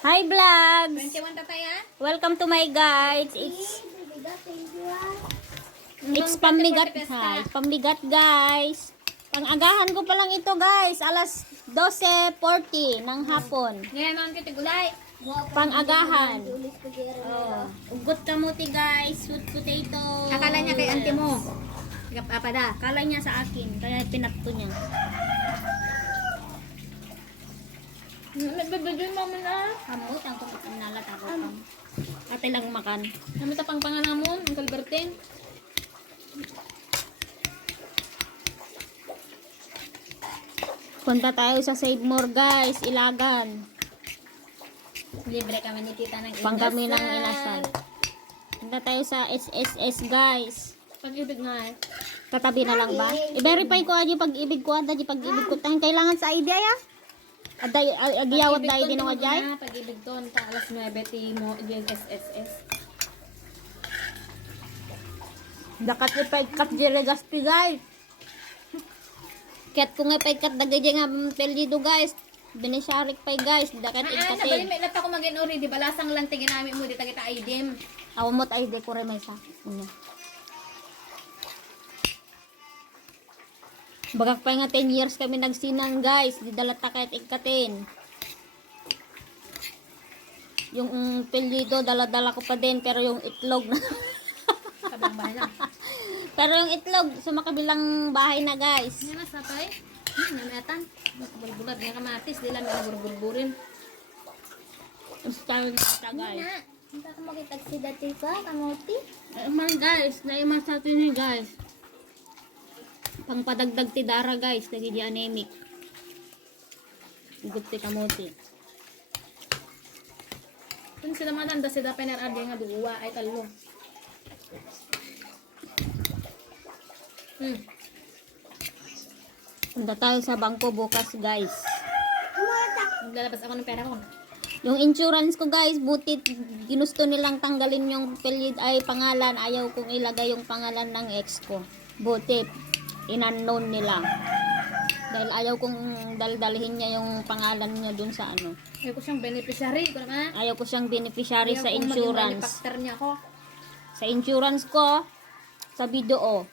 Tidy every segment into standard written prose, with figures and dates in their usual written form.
Hi vlogs! 21 tatay ha? Welcome to my guides. It's pambigat. Hi, pambigat guys. Pang-agahan ko pa lang ito guys. Alas 12:40 ng hapon. Ngayon naman kita gulay. Pang-agahan. Oh, ugot kamuti guys. Sweet potato. Akala niya kay auntie mo. Apa da? Akala niya sa akin. Kaya pinakto niya. Nagbibigay mo na. Kamot ang nalat ako pang. Ate lang makan. Namita pang panganamon, ang kalbertin. Punta tayo sa Save More guys. Ilagan. Libre kami ni tita ng Pang kami ng inasal. Punta tayo sa SSS guys. Pag-ibig nga eh. Katabi na lang ba? I-verify ko aja pag-ibig ko. Ada pag-ibig ko. Tayong kailangan sa ID ya? Aday, agiyawat na ID ng ajay? Pag-ibig doon, ta alas 9 ti mo, SSS. Dakat ipaikat jiregasti guys. Ket ko nga ipaikat dagay nga peldido guys. Binisyarik pay guys. Dakat Nabali ikatin. may nata ko mag-inori, di ba? Lasang lang tingin namin mo, di ta kita idim. Awamot ID ko rin may sa. Bagak pa nga 10 years kami nagsinan guys. Di dalat ta kahit ikatin. Yung peldido dala-dala ko pa din. Pero yung itlog na. Kabang bahay lang. Pero yung itlog sa makabilang bahay na guys. Yan na, sapay. Namatan. Bulbulat nga kamatis, di lang may nagurburburin. Gusto tayo nata guys. Hindi ka makita si dati ka, kamuti. Man guys, naimas natin ni guys. Pangpadagdag ti dara guys, naging di anemic. Igot ti kamuti. Kung sila matanda, sila pinaradi nga duwa ay talo. Punta tayo sa bangko bukas guys. Maglalabas ako ng pera ko. Yung insurance ko guys, buti ginusto nilang tanggalin yung ay pangalan. Ayaw kong ilagay yung pangalan ng ex ko. Buti in-unknown nila. Dahil ayaw kong dalhin niya yung pangalan niya dun sa ano. Ayaw ko siyang beneficiary ko naman. Ayaw ko siyang beneficiary sa insurance. Factor niya ako. Sa insurance ko, sa video.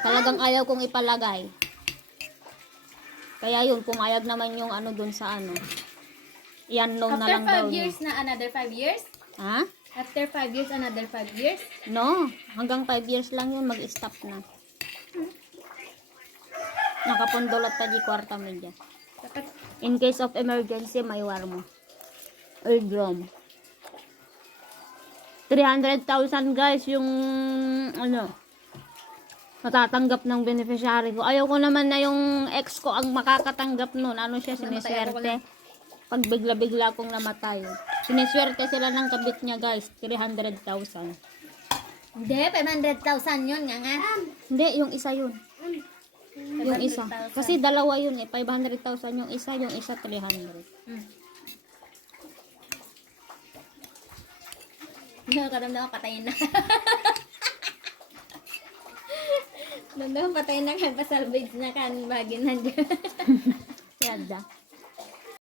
Talagang ayaw kong ipalagay. Kaya yun, pumayag naman yung ano dun sa ano. I-unknown na lang daw After 5 niya. years na another 5 years? Ha? After 5 years, another 5 years? No, hanggang 5 years lang yun, mag-stop na. Nakapundolat ta di kwarta media. Dapat, In case of emergency, may war mo. Drum. 300,000 guys yung ano matatanggap ng beneficiary ko. Ayaw ko naman na yung ex ko ang makakatanggap nun. Ano siya, siniswerte. Pag bigla-bigla akong namatay. Siniswerte sila ng kabit niya guys. 300,000. hindi, 500,000 yun nga nga. Hindi, yung isa yun. Yung isa. Kasi dalawa yun eh. 500,000 yung isa 300. Kadamdaman patayin na. Kadamdaman patayin na kan, pasalvage na kan, bagin na dyan. Yada.